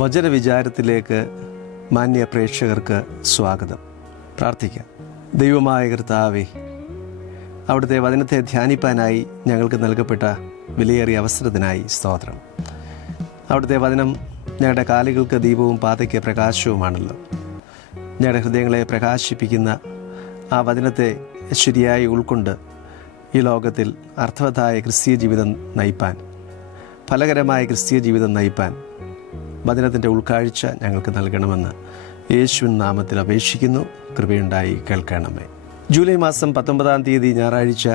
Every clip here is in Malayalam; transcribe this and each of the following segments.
വചനവിചാരത്തിലേക്ക് മാന്യ പ്രേക്ഷകർക്ക് സ്വാഗതം. പ്രാർത്ഥിക്കാം. ദൈവമായ കർത്താവേ, അവിടുത്തെ വചനത്തെ ധ്യാനിപ്പാനായി ഞങ്ങൾക്ക് നൽകപ്പെട്ട വിലയേറിയ അവസരത്തിനായി സ്തോത്രം. അവിടുത്തെ വചനം ഞങ്ങളുടെ കാലുകൾക്ക് ദീപവും പാതയ്ക്ക് പ്രകാശവുമാണല്ലോ. ഞങ്ങളുടെ ഹൃദയങ്ങളെ പ്രകാശിപ്പിക്കുന്ന ആ വചനത്തെ ശരിയായി ഉൾക്കൊണ്ട് ഈ ലോകത്തിൽ അർത്ഥവത്തായ ക്രിസ്തീയ ജീവിതം നയിപ്പാൻ, ഫലകരമായ ക്രിസ്തീയ ജീവിതം നയിപ്പാൻ വചനത്തിൻ്റെ ഉൾക്കാഴ്ച ഞങ്ങൾക്ക് നൽകണമെന്ന് യേശുവിൻ നാമത്തിൽ അപേക്ഷിക്കുന്നു. കൃപയുണ്ടായി കേൾക്കണമേ. ജൂലൈ മാസം 19-ാം തീയതി ഞായറാഴ്ച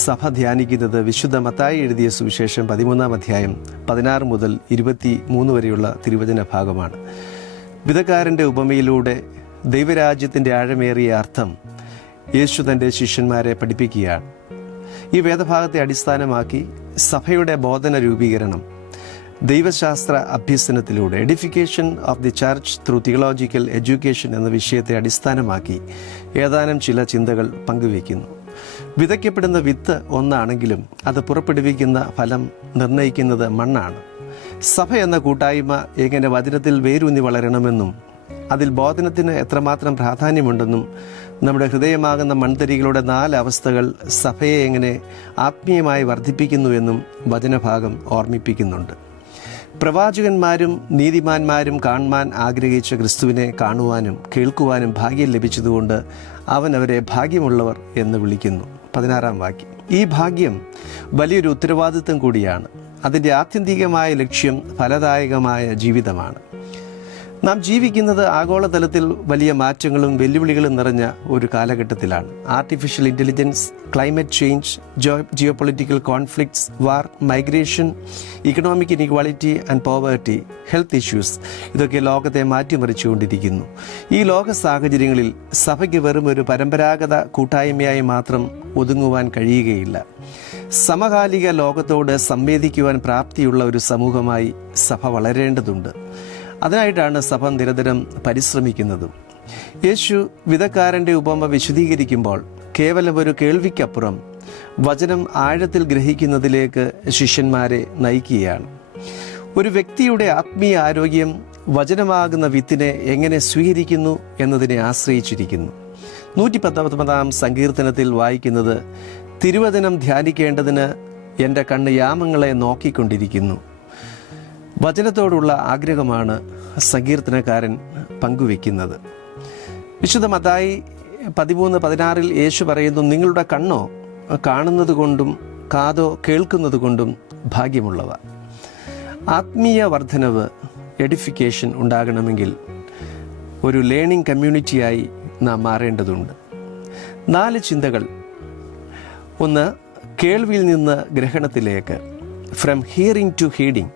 സഭ ധ്യാനിക്കുന്നത് വിശുദ്ധ മത്തായി എഴുതിയ സുവിശേഷം 13-ാം അധ്യായം 16 മുതൽ 23 വരെയുള്ള തിരുവചന ഭാഗമാണ്. വിതക്കാരൻ്റെ ഉപമയിലൂടെ ദൈവരാജ്യത്തിൻ്റെ ആഴമേറിയ അർത്ഥം യേശു തൻ്റെ ശിഷ്യന്മാരെ പഠിപ്പിക്കുകയാണ്. ഈ വേദഭാഗത്തെ അടിസ്ഥാനമാക്കി സഭയുടെ ബോധന രൂപീകരണം ദൈവശാസ്ത്ര അഭ്യസനത്തിലൂടെ edification of the church through theological education എന്ന വിഷയത്തെ അടിസ്ഥാനമാക്കി ഏതാനും ചില ചിന്തകൾ പങ്കുവയ്ക്കുന്നു. വിതയ്ക്കപ്പെടുന്ന വിത്ത് ഒന്നാണെങ്കിലും അത് പുറപ്പെടുവിക്കുന്ന ഫലം നിർണ്ണയിക്കുന്നത് മണ്ണാണ്. സഭ എന്ന കൂട്ടായ്മ എങ്ങനെ വചനത്തിൽ വേരൂന്നി വളരണമെന്നും അതിൽ ബോധനത്തിന് എത്രമാത്രം പ്രാധാന്യമുണ്ടെന്നും നമ്മുടെ ഹൃദയമാകുന്ന മൺതരികളുടെ 4 അവസ്ഥകൾ സഭയെ എങ്ങനെ ആത്മീയമായി വർദ്ധിപ്പിക്കുന്നുവെന്നും വചനഭാഗം ഓർമ്മിപ്പിക്കുന്നുണ്ട്. പ്രവാചകന്മാരും നീതിമാന്മാരും കാണുവാൻ ആഗ്രഹിച്ച ക്രിസ്തുവിനെ കാണുവാനും കേൾക്കുവാനും ഭാഗ്യം ലഭിച്ചതുകൊണ്ട് അവൻ അവരെ ഭാഗ്യമുള്ളവർ എന്ന് വിളിക്കുന്നു. 16-ാം വാക്യം. ഈ ഭാഗ്യം വലിയൊരു ഉത്തരവാദിത്വം കൂടിയാണ്. അതിൻ്റെ ആത്യന്തികമായ ലക്ഷ്യം ഫലദായകമായ ജീവിതമാണ്. നാം ജീവിക്കുന്നത് ആഗോളതലത്തിൽ വലിയ മാറ്റങ്ങളും വെല്ലുവിളികളും നിറഞ്ഞ ഒരു കാലഘട്ടത്തിലാണ്. Artificial intelligence, climate change, geopolitical conflicts, war, migration, economic inequality and poverty, health issues ഇതൊക്കെ ലോകത്തെ മാറ്റിമറിച്ചുകൊണ്ടിരിക്കുന്നു. ഈ ലോക സാഹചര്യങ്ങളിൽ സഭയ്ക്ക് വെറും ഒരു പരമ്പരാഗത കൂട്ടായ്മയായി മാത്രം ഒതുങ്ങുവാൻ കഴിയുകയില്ല. സമകാലിക ലോകത്തോട് സംവേദിക്കുവാൻ പ്രാപ്തിയുള്ള ഒരു സമൂഹമായി സഭ വളരേണ്ടതുണ്ട്. അതിനായിട്ടാണ് സഭ നിരന്തരം പരിശ്രമിക്കുന്നതും. യേശു വിതക്കാരൻ്റെ ഉപമ വിശദീകരിക്കുമ്പോൾ കേവലം ഒരു കേൾവിക്കപ്പുറം വചനം ആഴത്തിൽ ഗ്രഹിക്കുന്നതിലേക്ക് ശിഷ്യന്മാരെ നയിക്കുകയാണ്. ഒരു വ്യക്തിയുടെ ആത്മീയ ആരോഗ്യം വചനമാകുന്ന വിത്തിനെ എങ്ങനെ സ്വീകരിക്കുന്നു എന്നതിനെ ആശ്രയിച്ചിരിക്കുന്നു. 119-ാം സങ്കീർത്തനത്തിൽ വായിക്കുന്നത്, തിരുവചനം ധ്യാനിക്കേണ്ടതിന് എൻ്റെ കണ്ണ് യാമങ്ങളെ നോക്കിക്കൊണ്ടിരിക്കുന്നു. വചനത്തോടുള്ള ആഗ്രഹമാണ് സങ്കീർത്തനക്കാരൻ പങ്കുവെക്കുന്നത്. വിശുദ്ധ മത്തായി 13:16 യേശു പറയുന്നു, നിങ്ങളുടെ കണ്ണോ കാണുന്നത് കൊണ്ടും കാതോ കേൾക്കുന്നത് കൊണ്ടും ഭാഗ്യമുള്ളവ. ആത്മീയ വർധനവ്, എഡിഫിക്കേഷൻ ഉണ്ടാകണമെങ്കിൽ ഒരു ലേണിംഗ് കമ്മ്യൂണിറ്റിയായി നാം മാറേണ്ടതുണ്ട്. 4 ചിന്തകൾ. 1. കേൾവിയിൽ നിന്ന് ഗ്രഹണത്തിലേക്ക്, ഫ്രം ഹിയറിംഗ് ടു ഹീഡിംഗ്.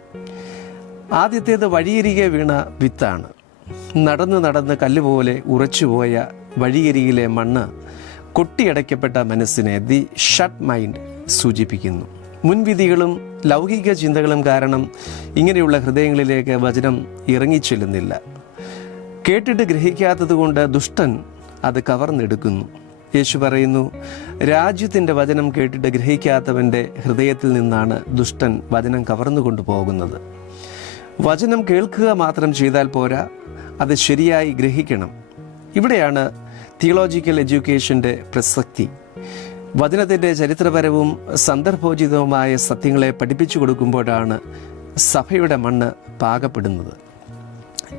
ആദ്യത്തേത് വഴിയരികെ വീണ വിത്താണ്. നടന്ന് നടന്ന് കല്ലുപോലെ ഉറച്ചുപോയ വഴിയരികിലെ മണ്ണ് കൊട്ടിയടയ്ക്കപ്പെട്ട മനസ്സിനെ, ദി ഷട്ട് മൈൻഡ് സൂചിപ്പിക്കുന്നു. മുൻവിധികളും ലൗകിക ചിന്തകളും കാരണം ഇങ്ങനെയുള്ള ഹൃദയങ്ങളിലേക്ക് വചനം ഇറങ്ങിച്ചെല്ലുന്നില്ല. കേട്ടിട്ട് ഗ്രഹിക്കാത്തത് കൊണ്ട് ദുഷ്ടൻ അത് കവർന്നെടുക്കുന്നു. യേശു പറയുന്നു, രാജ്യത്തിൻ്റെ വചനം കേട്ടിട്ട് ഗ്രഹിക്കാത്തവൻ്റെ ഹൃദയത്തിൽ നിന്നാണ് ദുഷ്ടൻ വചനം കവർന്നുകൊണ്ടു പോകുന്നത്. വചനം കേൾക്കുക മാത്രം ചെയ്താൽ പോരാ, അത് ശരിയായി ഗ്രഹിക്കണം. ഇവിടെയാണ് തിയോളജിക്കൽ എഡ്യൂക്കേഷൻ്റെ പ്രസക്തി. വചനത്തിൻ്റെ ചരിത്രപരവും സന്ദർഭോചിതവുമായ സത്യങ്ങളെ പഠിപ്പിച്ചു കൊടുക്കുമ്പോഴാണ് സഭയുടെ മണ്ണ് പാകപ്പെടുന്നത്.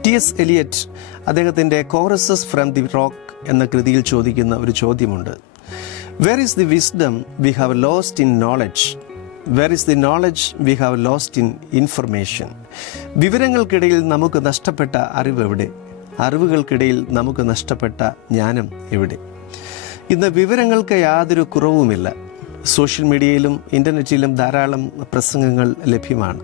T.S. എലിയറ്റ് അദ്ദേഹത്തിൻ്റെ കോറസസ് ഫ്രം ദി റോക്ക് എന്ന കൃതിയിൽ ചോദിക്കുന്ന ഒരു ചോദ്യമുണ്ട്. Where is the wisdom we have lost in knowledge? Where is the knowledge we have lost in information? വിവരങ്ങൾക്കിടയിൽ നമുക്ക് നഷ്ടപ്പെട്ട അറിവ് എവിടെ? അറിവുകൾക്കിടയിൽ നമുക്ക് നഷ്ടപ്പെട്ട ജ്ഞാനം എവിടെ? ഇന്ന് വിവരങ്ങൾക്ക് യാതൊരു കുറവുമില്ല. സോഷ്യൽ മീഡിയയിലും ഇൻ്റർനെറ്റിലും ധാരാളം പ്രസംഗങ്ങൾ ലഭ്യമാണ്.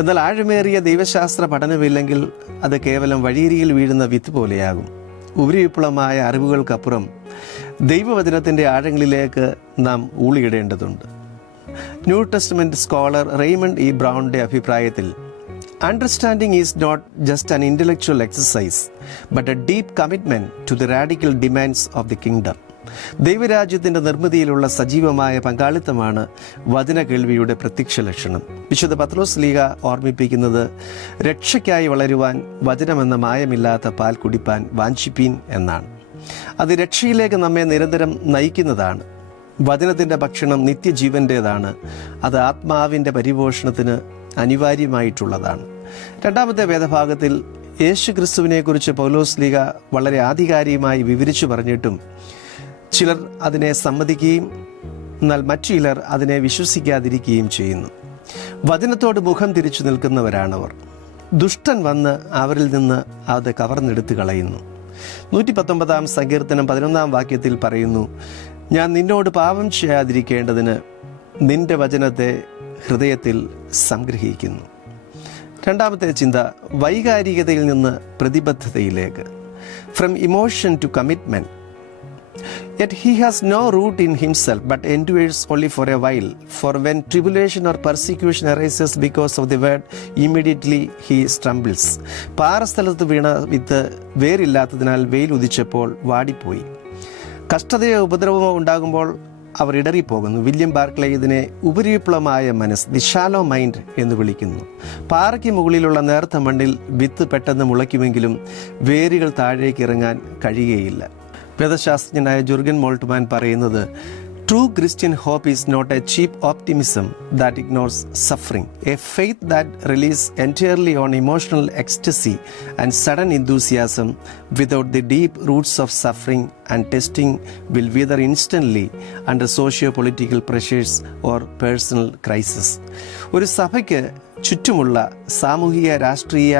എന്നാൽ ആഴമേറിയ ദൈവശാസ്ത്ര പഠനമില്ലെങ്കിൽ അത് കേവലം വഴിയരികിൽ വീഴുന്ന വിത്ത് പോലെയാകും. ഉപരിവിപ്ലവമായ അറിവുകൾക്കപ്പുറം ദൈവവചനത്തിൻ്റെ ആഴങ്ങളിലേക്ക് നാം ഊളിയിടേണ്ടതുണ്ട്. New testament scholar Raymond E ബ്രൗണിന്റെ അഭിപ്രായത്തിൽ, understanding is not just an intellectual exercise but a deep commitment to the radical demands of the kingdom. ദൈവരാജ്യത്തിൻ്റെ നിർമ്മിതിയിലുള്ള സജീവമായ പങ്കാളിത്തമാണ് വചന കേൾവിയുടെ പ്രത്യക്ഷ ലക്ഷണം. വിശുദ്ധ പത്രോസ് ശ്ലീഹ ഓർമ്മിപ്പിക്കുന്നത് രക്ഷയ്ക്കായി വളരുവാൻ വചനമെന്ന മായമില്ലാത്ത പാൽ കുടിപ്പാൻ വാഞ്ചിപ്പീൻ എന്നാണ്. അത് രക്ഷയിലേക്ക് നമ്മെ നിരന്തരം നയിക്കുന്നതാണ്. വചനത്തിൻ്റെ ഭക്ഷണം നിത്യജീവൻ്റേതാണ്. അത് ആത്മാവിൻ്റെ പരിപോഷണത്തിന് അനിവാര്യമായിട്ടുള്ളതാണ്. രണ്ടാമത്തെ വേദഭാഗത്തിൽ യേശു ക്രിസ്തുവിനെക്കുറിച്ച് പൗലോസ് ശ്ലീഹ വളരെ ആധികാരികമായി വിവരിച്ചു പറഞ്ഞിട്ടും ചിലർ അതിനെ സമ്മതിക്കുകയും എന്നാൽ മറ്റു ചിലർ അതിനെ വിശ്വസിക്കാതിരിക്കുകയും ചെയ്യുന്നു. വചനത്തോട് മുഖം തിരിച്ചു നിൽക്കുന്നവരാണവർ. ദുഷ്ടൻ വന്ന് അവരിൽ നിന്ന് അത് കവർന്നെടുത്ത് കളയുന്നു. 119 സങ്കീർത്തനം 11 വാക്യത്തിൽ പറയുന്നു, ഞാൻ നിന്നോട് പാപം ചെയ്യാതിരിക്കേണ്ടതിന് നിന്റെ വചനത്തെ ഹൃദയത്തിൽ സംഗ്രഹിക്കുന്നു. രണ്ടാമത്തെ ചിന്ത വൈകാരികതയിൽ നിന്ന് പ്രതിബദ്ധതയിലേക്ക്, from emotion to commitment. Yet he has no root in himself, but endures only for a while. For when tribulation or persecution arises because of the word, immediately he stumbles. പാറസ്ഥലത്ത് വീണ വിത്ത് വേരില്ലാത്തതിനാൽ വെയിൽ ഉദിച്ചപ്പോൾ വാടിപ്പോയി. കഷ്ടതയോ ഉപദ്രവമോ ഉണ്ടാകുമ്പോൾ അവർ ഇടറിപ്പോകുന്നു. വില്യം ബാർക്ലേ ഇതിനെ ഉപരിവിപ്ലവമായ മനസ്സ്, ദി ഷാലോ മൈൻഡ് എന്ന് വിളിക്കുന്നു. പാറയ്ക്ക് മുകളിലുള്ള നേർത്ത മണ്ണിൽ വിത്ത് പെട്ടെന്ന് മുളയ്ക്കുമെങ്കിലും വേരുകൾ താഴേക്ക് ഇറങ്ങാൻ കഴിയുകയില്ല. വേദശാസ്ത്രജ്ഞനായ ജുർഗൻ മോൾട്ട്മാൻ പറയുന്നത്, true Christian hope is not a cheap optimism that ignores suffering, a faith that relies entirely on emotional ecstasy and sudden enthusiasm without the deep roots of suffering and testing will wither instantly under socio-political pressures or personal crisis. ഒരു സഭയ്ക്ക് ചുറ്റുമുള്ള സാമൂഹിക രാഷ്ട്രീയ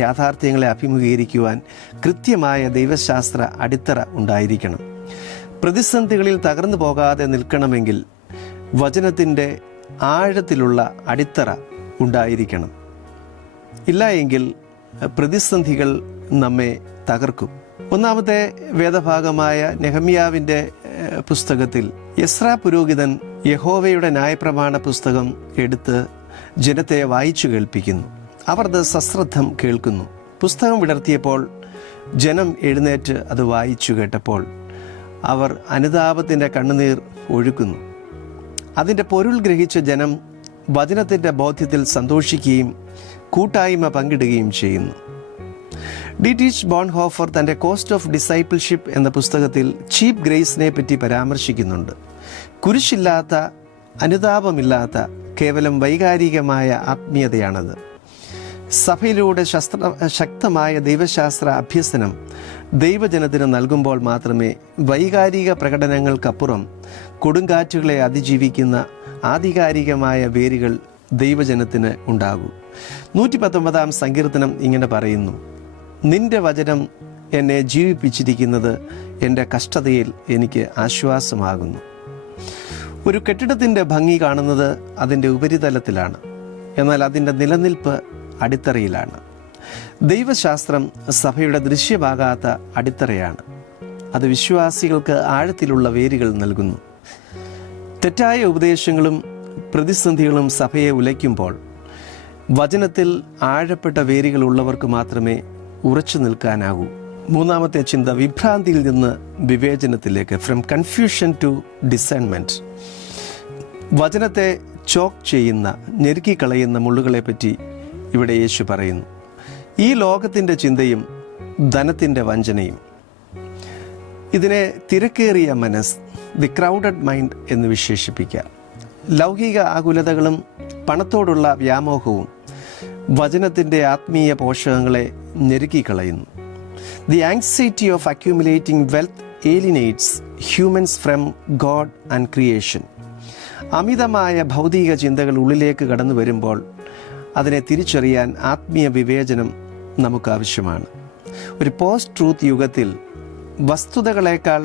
യാഥാർത്ഥ്യങ്ങളെ അഭിമുഖീകരിക്കുവാൻ കൃത്യമായ ദൈവശാസ്ത്ര അടിത്തറ ഉണ്ടായിരിക്കണം. പ്രതിസന്ധികളിൽ തകർന്നു പോകാതെ നിൽക്കണമെങ്കിൽ വചനത്തിൻ്റെ ആഴത്തിലുള്ള അടിത്തറ ഉണ്ടായിരിക്കണം. ഇല്ല എങ്കിൽ പ്രതിസന്ധികൾ നമ്മെ തകർക്കും. ഒന്നാമത്തെ വേദഭാഗമായ നെഹമ്യാവിൻ്റെ പുസ്തകത്തിൽ എസ്രാ പുരോഹിതൻ യഹോവയുടെ ന്യായപ്രമാണ പുസ്തകം എടുത്ത് ജനത്തെ വായിച്ചു കേൾപ്പിക്കുന്നു. അവർ അത് സശ്രദ്ധം കേൾക്കുന്നു. പുസ്തകം വിടർത്തിയപ്പോൾ ജനം എഴുന്നേറ്റ് അത് വായിച്ചു കേട്ടപ്പോൾ അവർ അനുതാപത്തിൻ്റെ കണ്ണുനീർ ഒഴുക്കുന്നു. അതിൻ്റെ പൊരുൾ ഗ്രഹിച്ച ജനം വചനത്തിൻ്റെ ബോധ്യത്തിൽ സന്തോഷിക്കുകയും കൂട്ടായ്മ പങ്കിടുകയും ചെയ്യുന്നു. ഡീറ്റിച്ച് ബോൺഹോഫർ തൻ്റെ കോസ്റ്റ് ഓഫ് ഡിസൈപ്പിൾഷിപ്പ് എന്ന പുസ്തകത്തിൽ ചീപ്പ് ഗ്രേസിനെ പറ്റി പരാമർശിക്കുന്നുണ്ട്. കുരിശില്ലാത്ത, അനുതാപമില്ലാത്ത, കേവലം വൈകാരികമായ ആത്മീയതയാണത്. സഭയിലൂടെ ശക്തമായ ദൈവശാസ്ത്ര അഭ്യസനം ദൈവജനത്തിന് നൽകുമ്പോൾ മാത്രമേ വൈകാരിക പ്രകടനങ്ങൾക്കപ്പുറം കൊടുങ്കാറ്റുകളെ അതിജീവിക്കുന്ന ആധികാരികമായ വേരുകൾ ദൈവജനത്തിന് ഉണ്ടാകൂ. 119 സങ്കീർത്തനം ഇങ്ങനെ പറയുന്നു, നിന്റെ വചനം എന്നെ ജീവിപ്പിച്ചിരിക്കുന്നത് എൻ്റെ കഷ്ടതയിൽ എനിക്ക് ആശ്വാസമാകുന്നു. ഒരു കെട്ടിടത്തിൻ്റെ ഭംഗി കാണുന്നത് അതിൻ്റെ ഉപരിതലത്തിലാണ്, എന്നാൽ അതിൻ്റെ നിലനിൽപ്പ് അടിത്തറയിലാണ്. ദൈവശാസ്ത്രം സഭയുടെ ദൃശ്യമാകാത്ത അടിത്തറയാണ്. അത് വിശ്വാസികൾക്ക് ആഴത്തിലുള്ള വേരുകൾ നൽകുന്നു. തെറ്റായ ഉപദേശങ്ങളും പ്രതിസന്ധികളും സഭയെ ഉലയ്ക്കുമ്പോൾ വചനത്തിൽ ആഴപ്പെട്ട വേരുകൾ ഉള്ളവർക്ക് മാത്രമേ ഉറച്ചു നിൽക്കാനാകൂ. മൂന്നാമത്തെ ചിന്ത വിഭ്രാന്തിയിൽ നിന്ന് വിവേചനത്തിലേക്ക്, ഫ്രം കൺഫ്യൂഷൻ ടു ഡിസൈൻമെൻറ്റ്. വചനത്തെ ചോക്ക് ചെയ്യുന്ന, ഞെരുക്കിക്കളയുന്ന മുള്ളുകളെ പറ്റി ഇവിടെ യേശു പറയുന്നു. ഈ ലോകത്തിൻ്റെ ചിന്തയും ധനത്തിൻ്റെ വഞ്ചനയും. ഇതിനെ തിരക്കേറിയ മനസ്സ്, ദി ക്രൗഡഡ് മൈൻഡ് എന്ന് വിശേഷിപ്പിക്കാം. ലൗകിക ആകുലതകളും പണത്തോടുള്ള വ്യാമോഹവും വചനത്തിൻ്റെ ആത്മീയ പോഷകങ്ങളെ ഞെരുക്കിക്കളയുന്നു. The anxiety of accumulating wealth alienates humans from God and creation. അമിതമായ ഭൗതിക ചിന്തകൾ ഉള്ളിലേക്ക് കടന്നു വരുമ്പോൾ അതിനെ തിരിച്ചറിയാൻ ആത്മീയ വിവേചനം നമുക്ക് ആവശ്യമാണ്. ഒരു പോസ്റ്റ് ട്രൂത്ത് യുഗത്തിൽ വസ്തുതകളേക്കാൾ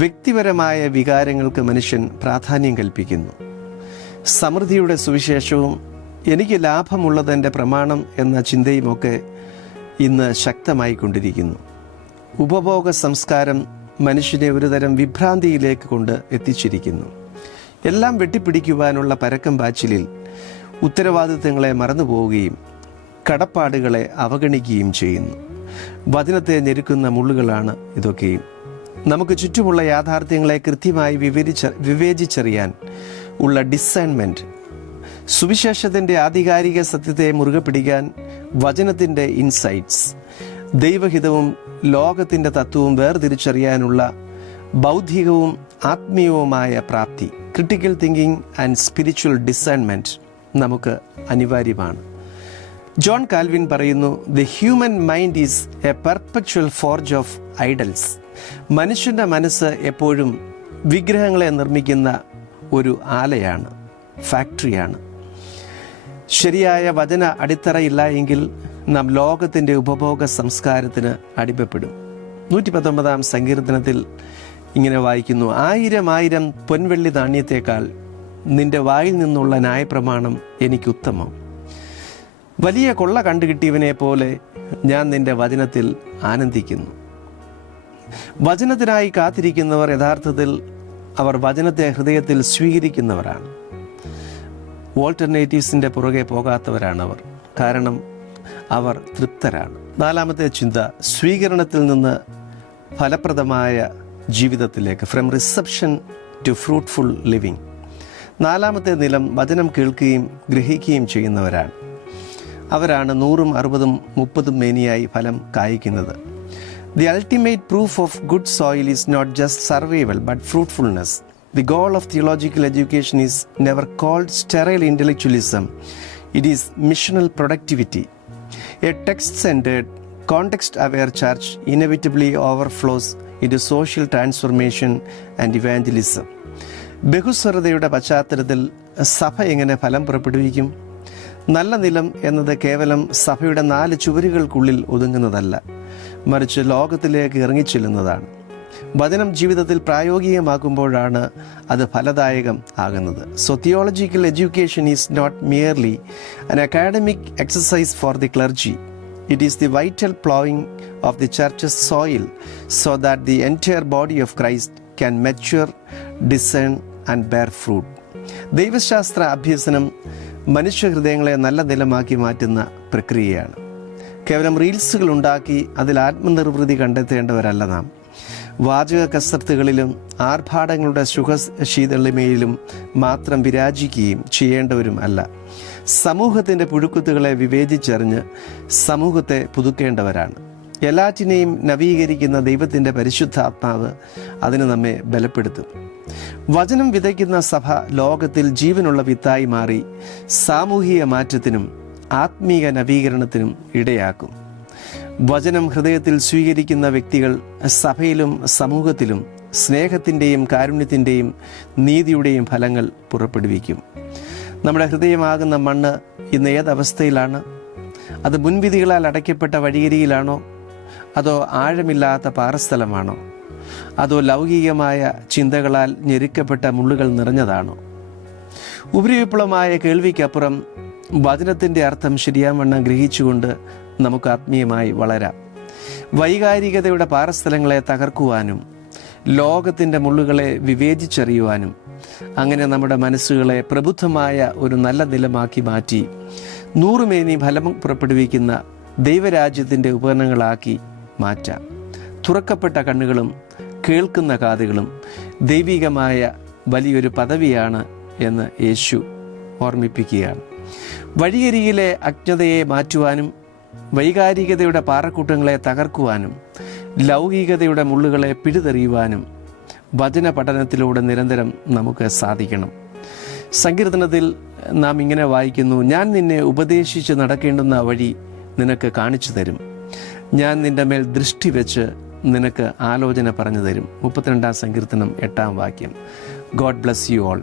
വ്യക്തിപരമായ വികാരങ്ങൾക്ക് മനുഷ്യൻ പ്രാധാന്യം കൽപ്പിക്കുന്നു. സമൃദ്ധിയുടെ സുവിശേഷവും എനിക്ക് ലാഭമുള്ളതെൻ്റെ പ്രമാണം എന്ന ചിന്തയുമൊക്കെ ഇന്ന് ശക്തമായി കൊണ്ടിരിക്കുന്നു. ഉപഭോഗ സംസ്കാരം മനുഷ്യനെ ഒരുതരം വിഭ്രാന്തിയിലേക്ക് കൊണ്ട് എത്തിച്ചിരിക്കുന്നു. എല്ലാം വെട്ടിപ്പിടിക്കുവാനുള്ള പരക്കം പാച്ചിലിൽ ഉത്തരവാദിത്തങ്ങളെ മറന്നുപോവുകയും കടപ്പാടുകളെ അവഗണിക്കുകയും ചെയ്യുന്നു. വചനത്തെ ഞെരുക്കുന്ന മുള്ളുകളാണ് ഇതൊക്കെയും. നമുക്ക് ചുറ്റുമുള്ള യാഥാർത്ഥ്യങ്ങളെ കൃത്യമായി വിവേചിച്ചറിയാൻ ഉള്ള ഡിസൈൻമെൻറ്റ്, സുവിശേഷത്തിൻ്റെ ആധികാരിക സത്യത്തെ മുറുകെ പിടിക്കാൻ വചനത്തിൻ്റെ ഇൻസൈറ്റ്സ്, ദൈവഹിതവും ലോകത്തിൻ്റെ തത്വവും വേർതിരിച്ചറിയാനുള്ള ബൗദ്ധികവും ആത്മീയവുമായ പ്രാപ്തി, ക്രിട്ടിക്കൽ തിങ്കിങ് ആൻഡ് സ്പിരിച്വൽ ഡിസൈൻമെൻറ്റ് നമുക്ക് അനിവാര്യമാണ്. ജോൺ കാൽവിൻ പറയുന്നു, the human mind is A perpetual forge of idols. മനുഷ്യൻ്റെ മനസ്സ് എപ്പോഴും വിഗ്രഹങ്ങളെ നിർമ്മിക്കുന്ന ഒരു ആലയാണ്, ഫാക്ടറിയാണ്. ശരിയായ വചന അടിത്തറയില്ല എങ്കിൽ നാം ലോകത്തിൻ്റെ ഉപഭോഗ സംസ്കാരത്തിന് അടിമപ്പെടും. 119-ാം സങ്കീർത്തനത്തിൽ ഇങ്ങനെ വായിക്കുന്നു, 1000 പൊൻവെള്ളി നാണ്യത്തേക്കാൾ നിന്റെ വായിൽ നിന്നുള്ള ന്യായപ്രമാണം എനിക്കുത്തമം. വലിയ കൊള്ള കണ്ടുകിട്ടിയവനെ പോലെ ഞാൻ നിന്റെ വചനത്തിൽ ആനന്ദിക്കുന്നു. വചനത്തിനായി കാത്തിരിക്കുന്നവർ യഥാർത്ഥത്തിൽ അവർ വചനത്തെ ഹൃദയത്തിൽ സ്വീകരിക്കുന്നവരാണ്. ഓൾട്ടർനേറ്റീവ്സിൻ്റെ പുറകെ പോകാത്തവരാണവർ, കാരണം അവർ തൃപ്തരാണ്. 4-ാമത്തെ ചിന്ത, സ്വീകരണത്തിൽ നിന്ന് ഫലപ്രദമായ ജീവിതത്തിലേക്ക്, from reception to fruitful living. 4-ാമത്തെ നിലം വചനം കേൾക്കുകയും ഗ്രഹിക്കുകയും ചെയ്യുന്നവരാണ്. അവരാണ് 100, 60, 30 മേനിയായി ഫലം കായ്ക്കുന്നത്. The ultimate proof of good soil is not just survival but fruitfulness. The goal of theological education is never called sterile intellectualism. It is missional productivity. A text-centered, context-aware church inevitably overflows into social transformation and evangelism. ബഹുസ്വരതയുടെ പശ്ചാത്തലത്തിൽ സഭ എങ്ങനെ ഫലം പുറപ്പെടുവിക്കും? നല്ല നിലം എന്നത് കേവലം സഭയുടെ 4 ചുവരുകൾക്കുള്ളിൽ ഒതുങ്ങുന്നതല്ല, മറിച്ച് ലോകത്തിലേക്ക് ഇറങ്ങിച്ചെല്ലുന്നതാണ്. വചനം ജീവിതത്തിൽ പ്രായോഗികമാക്കുമ്പോഴാണ് അത് ഫലദായകം ആകുന്നത്. So theological education is not merely an academic exercise for the clergy. It is the vital plowing of the church's soil so that the entire body of Christ can mature, discern and bear fruit. ദൈവശാസ്ത്ര അഭ്യസനം മനുഷ്യഹൃദയങ്ങളെ നല്ല നിലമാക്കി മാറ്റുന്ന പ്രക്രിയയാണ്. കേവലം റീൽസുകൾ ഉണ്ടാക്കി അതിൽ ആത്മനിർവൃതി കണ്ടെത്തേണ്ടവരല്ല നാം. വാചക കസർത്തുകളിലും ആർഭാടങ്ങളുടെ സുഖശീതളിമയിലും മാത്രം വിരാജിക്കുകയും ചെയ്യേണ്ടവരും അല്ല. സമൂഹത്തിൻ്റെ പുഴുക്കുത്തുകളെ വിവേചിച്ചറിഞ്ഞ് സമൂഹത്തെ പുതുക്കേണ്ടവരാണ്. എല്ലാറ്റിനെയും നവീകരിക്കുന്ന ദൈവത്തിൻ്റെ പരിശുദ്ധാത്മാവ് അതിന് നമ്മെ ബലപ്പെടുത്തും. വചനം വിതയ്ക്കുന്ന സഭ ലോകത്തിൽ ജീവനുള്ള വിത്തായി മാറി സാമൂഹിക മാറ്റത്തിനും ആത്മീയ നവീകരണത്തിനും ഇടയാക്കും. വചനം ഹൃദയത്തിൽ സ്വീകരിക്കുന്ന വ്യക്തികൾ സഭയിലും സമൂഹത്തിലും സ്നേഹത്തിൻ്റെയും കാരുണ്യത്തിൻ്റെയും നീതിയുടെയും ഫലങ്ങൾ പുറപ്പെടുവിക്കും. നമ്മുടെ ഹൃദയമാകുന്ന മണ്ണ് ഇന്ന് ഏതവസ്ഥയിലാണ്? അത് മുൻവിധികളാൽ അടയ്ക്കപ്പെട്ട വഴിയരികിലാണോ? അതോ ആഴമില്ലാത്ത പാറസ്ഥലമാണോ? അതോ ലൗകികമായ ചിന്തകളാൽ ഞെരുക്കപ്പെട്ട മുള്ളുകൾ നിറഞ്ഞതാണോ? ഉപരിവിപ്ലവമായ കേൾവിക്കപ്പുറം വചനത്തിൻ്റെ അർത്ഥം ശരിയാവണ്ണം ഗ്രഹിച്ചുകൊണ്ട് നമുക്ക് ആത്മീയമായി വളരാം. വൈകാരികതയുടെ പാറസ്ഥലങ്ങളെ തകർക്കുവാനും ലോകത്തിൻ്റെ മുള്ളുകളെ വിവേചിച്ചറിയുവാനും അങ്ങനെ നമ്മുടെ മനസ്സുകളെ പ്രബുദ്ധമായ ഒരു നല്ല നിലമാക്കി മാറ്റി 100 മേനി ഫലം പുറപ്പെടുവിക്കുന്ന ദൈവരാജ്യത്തിൻ്റെ ഉപകരണങ്ങളാക്കി മാറ്റാം. തുറക്കപ്പെട്ട കണ്ണുകളും കേൾക്കുന്ന കാതുകളും ദൈവികമായ വലിയൊരു പദവിയാണ് എന്ന് യേശു ഓർമ്മിപ്പിക്കുകയാണ്. വഴിയരികിലെ അജ്ഞതയെ മാറ്റുവാനും വൈകാരികതയുടെ പാറക്കൂട്ടങ്ങളെ തകർക്കുവാനും ലൗകികതയുടെ മുള്ളുകളെ പിഴുതെറിയുവാനും വചന പഠനത്തിലൂടെ നിരന്തരം നമുക്ക് സാധിക്കണം. സങ്കീർത്തനത്തിൽ നാം ഇങ്ങനെ വായിക്കുന്നു, ഞാൻ നിന്നെ ഉപദേശിച്ച് നടക്കേണ്ടുന്ന വഴി നിനക്ക് കാണിച്ചു തരും, ഞാൻ നിന്റെ മേൽ ദൃഷ്ടി വെച്ച് നിനക്ക് ആലോചന പറഞ്ഞു തരും. 32-ാം സങ്കീർത്തനം 8-ാം വാക്യം. God bless you all.